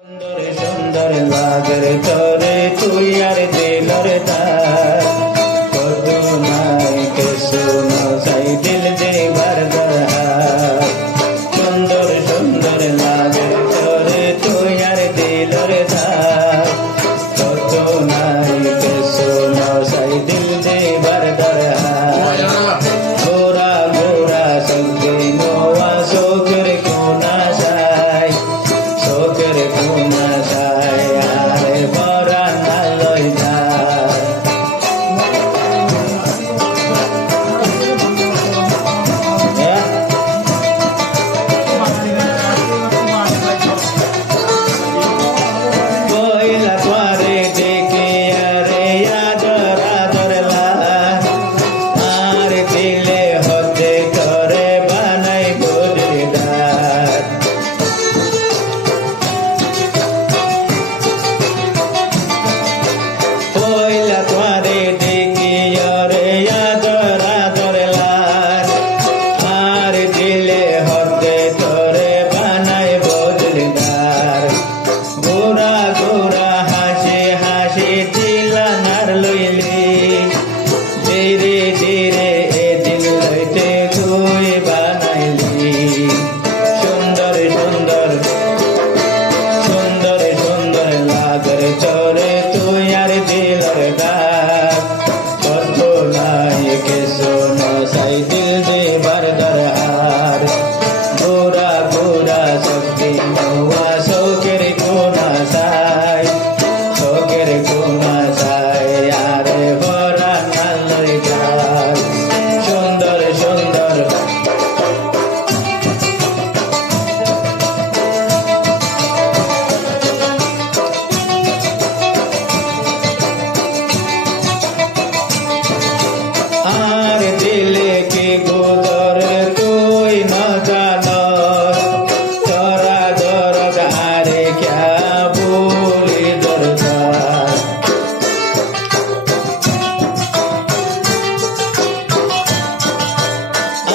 সুন্দর সুন্দর লাগের তোরে তুই আর দিলর তার কত নাই কে শোনো সাই দিল দে বারবার সুন্দর সুন্দর লাগের তোরে তুই আর দিলর তার কত নাই কে শোনো সাই দিল দে বারবার গোরা গোরা সঙ্গে নোয়া শোকের কোনা সাই শোকের কোনা সাই আরে বরা না লই যায় কইলা তোরে দেখে আরে আদর আদর লাগ আর দিলে হতে করে বানাই বলিদার কইলা তোরে দেখে আরে আদর আদর লাগ আর দিলে হতে করে বানাই বলিদার গোরা গোরা হাসি হাসি দিলানার লইলি ধীরে ধীরে এ দিল লইতে তুই বানাইলি সুন্দর সুন্দর সুন্দর সুন্দর লাগর চরে তুই আর দিলর ডাক কত নাই কে শোনো সাই দিল দে বারদার হার গোরা গোরা শক্তি নোয়া শোকের কোনা সাই শোকের কোনা সাই আরে বরা নালই যায় সুন্দর সুন্দর আর দিলে কি গোদর তুই না জানস তোরা দরদ আরে ক্যা ভুলি দরদার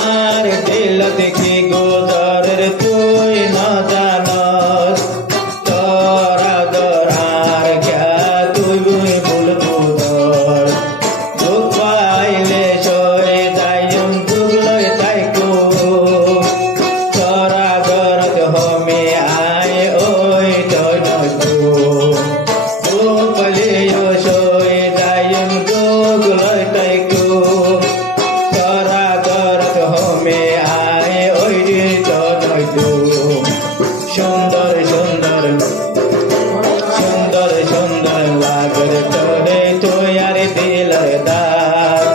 আর দিলত কি গোদর তুই না জানস তোরা দরার ক্যা তুই ভুল বুদর দুঃখ পাইলে সয়ে যাইম দুগলই তাইকো তোরা দরদ হমে আয় ওই তৈ নয়তো দুঃখ লিও সয়ে যাইম দুগলই তাইকো তোরা দরদ হমে আয় ওই তৈ নয়তো সুন্দর সুন্দর সুন্দর সুন্দর লাগর তোরে তুই আর দিলর দার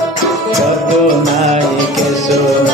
কত নাই কে শোনো